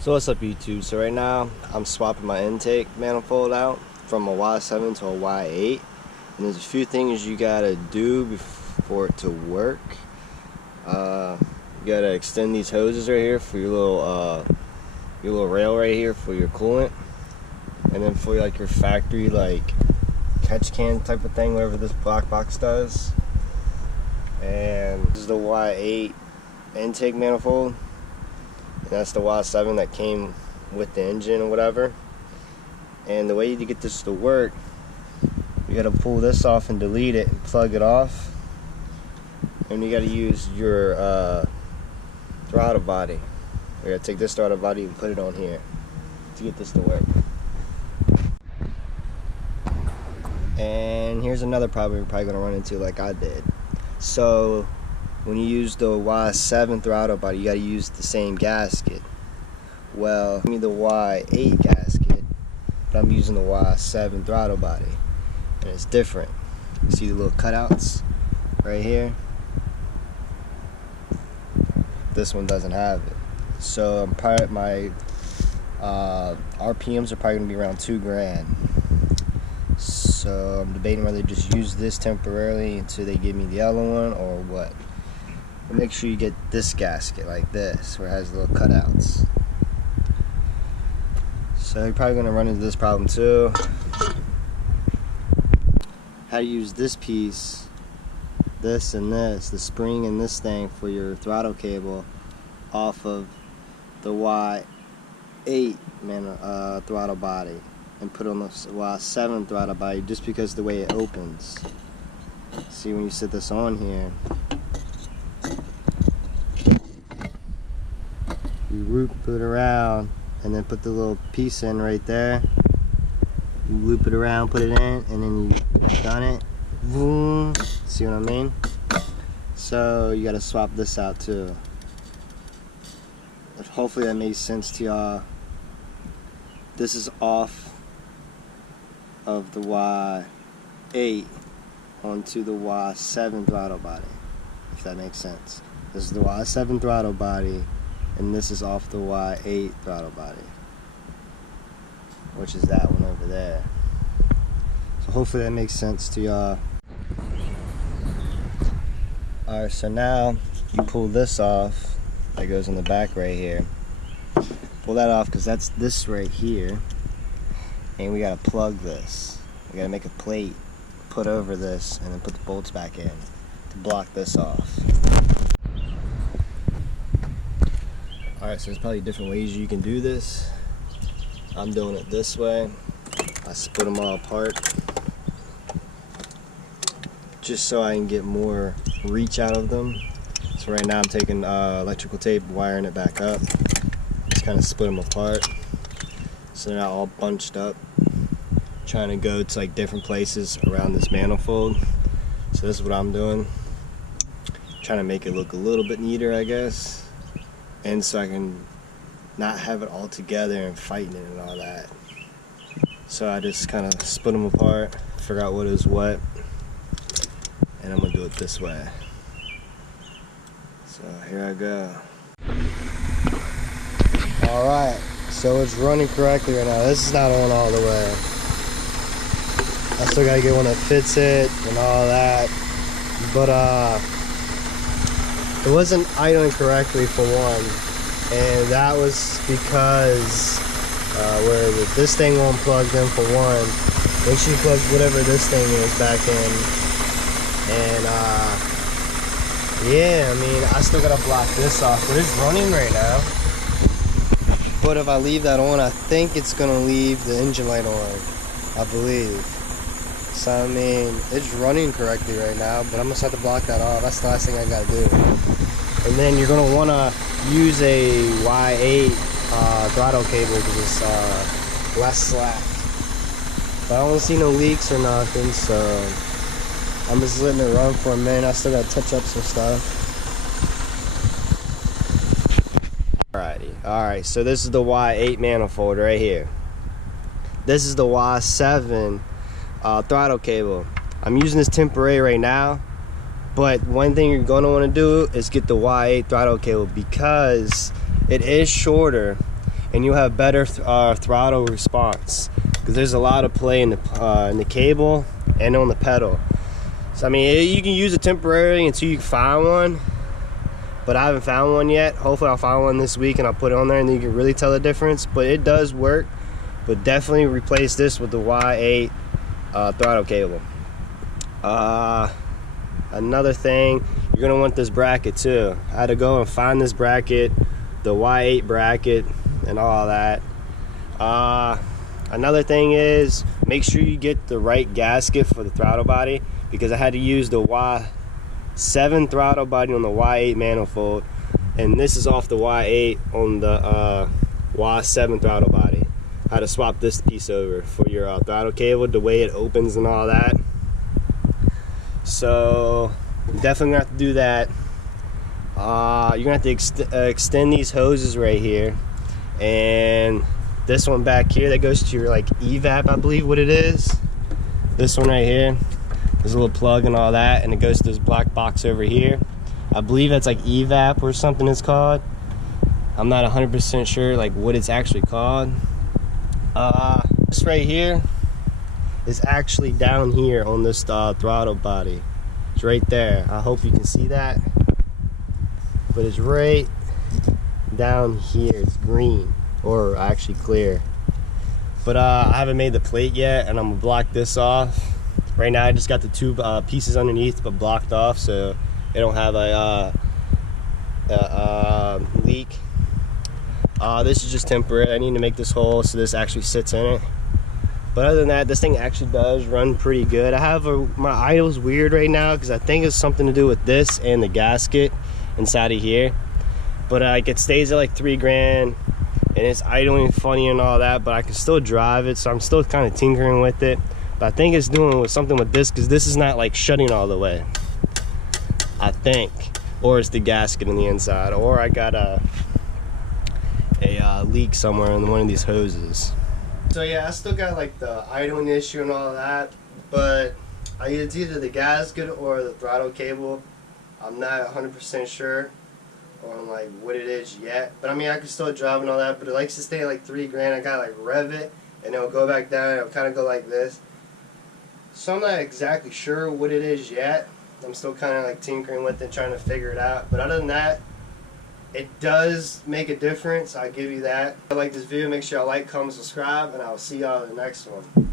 So what's up YouTube? So right now I'm swapping my intake manifold out from a Y7 to a Y8, and there's a few things you gotta do for it to work. You gotta extend these hoses right here for your little rail right here for your coolant, and then for like your factory like catch can type of thing, whatever this black box does. And this is the Y8 intake manifold. That's the Y7 that came with the engine or whatever. And the way to get this to work, you gotta pull this off and delete it and plug it off. And you gotta use your throttle body. You gotta take this throttle body and put it on here to get this to work. And here's another problem you're probably gonna run into like I did. So when you use the Y7 throttle body, you gotta use the same gasket. Well, I mean the Y8 gasket, but I'm using the Y7 throttle body, and it's different. You see the little cutouts right here? This one doesn't have it. So I'm probably, my RPMs are probably gonna be around 2 grand. So I'm debating whether to just use this temporarily until they give me the other one or what. But make sure you get this gasket like this, where it has little cutouts. So you're probably gonna run into this problem too. How to use this piece, this and this, the spring and this thing for your throttle cable off of the Y8 throttle body, and put on the Y7 throttle body, just because the way it opens. See, when you set this on here, you loop it around and then put the little piece in right there. You loop it around, put it in, and then you done it. Boom. See what I mean? So you gotta swap this out too. Hopefully that makes sense to y'all. This is off of the Y8 onto the Y7 throttle body, if that makes sense. This is the Y7 throttle body, and this is off the Y8 throttle body, which is that one over there. So hopefully that makes sense to y'all. Alright, so now you pull this off that goes in the back right here. Pull that off because that's this right here, and we gotta plug this. We gotta make a plate, put over this, and then put the bolts back in to block this off. Alright, so there's probably different ways you can do this. I'm doing it this way. I split them all apart just so I can get more reach out of them. So right now I'm taking electrical tape, wiring it back up. Just kind of split them apart so they're not all bunched up. Trying to go to like different places around this manifold. So this is what I'm doing. Trying to make it look a little bit neater, I guess. And so I can not have it all together and fighting it and all that. So I just kind of split them apart, figure out what is what, and I'm gonna do it this way. So here I go. Alright, so it's running correctly right now. This is not on all the way. I still gotta get one that fits it and all that. But it wasn't idling correctly for one, and that was because where this thing won't plug in for one. Make sure you plug whatever this thing is back in, and yeah, I mean, I still gotta block this off, but it's running right now. But if I leave that on, I think it's gonna leave the engine light on, I believe. So I mean, it's running correctly right now, but I'm gonna have to block that off. That's the last thing I gotta do. And then you're gonna wanna use a Y8 throttle cable because it's less slack. But I don't see no leaks or nothing, so I'm just letting it run for a minute. I still gotta touch up some stuff. Alright, so this is the Y8 manifold right here. This is the Y7 throttle cable. I'm using this temporary right now, but one thing you're going to want to do is get the Y8 throttle cable because it is shorter and you'll have better throttle response, because there's a lot of play in the cable and on the pedal. So I mean, you can use it temporarily until you can find one, but I haven't found one yet. Hopefully I'll find one this week and I'll put it on there and then you can really tell the difference. But it does work. But definitely replace this with the Y8 throttle cable. Another thing, you're gonna want this bracket too. I had to go and find this bracket, the Y8 bracket and all that. Another thing is, make sure you get the right gasket for the throttle body, because I had to use the Y7 throttle body on the Y8 manifold, and this is off the Y8 on the Y7 throttle body. I had to swap this piece over for your throttle cable, the way it opens and all that. So definitely gonna have to do that. You're gonna have to extend these hoses right here, and this one back here that goes to your like evap, I believe what it is. This one right here, there's a little plug and all that, and it goes to this black box over here. I believe that's like evap or something it's called. I'm not 100% sure like what it's actually called. This right here is actually down here on this throttle body. It's right there. I hope you can see that, but it's right down here. It's green, or actually clear. But I haven't made the plate yet, and I'm gonna block this off. Right now I just got the two pieces underneath but blocked off, so it don't have a leak. This is just temporary. I need to make this hole so this actually sits in it. But other than that, this thing actually does run pretty good. I have my idle's weird right now because I think it's something to do with this and the gasket inside of here. But like it stays at like 3 grand, and it's idling funny and all that, but I can still drive it, so I'm still kind of tinkering with it. But I think it's doing something with this, because this is not like shutting all the way, I think. Or it's the gasket on the inside, or I got a leak somewhere in one of these hoses. So yeah, I still got like the idling issue and all that, but it's either the gasket or the throttle cable. I'm not 100% sure on like what it is yet, but I mean I can still drive and all that, but it likes to stay at like 3 grand. I gotta like rev it and it'll go back down, it'll kind of go like this. So I'm not exactly sure what it is yet. I'm still kind of like tinkering with it, trying to figure it out. But other than that, it does make a difference. I'll give you that. If you like this video, make sure y'all like, comment, subscribe, and I'll see y'all in the next one.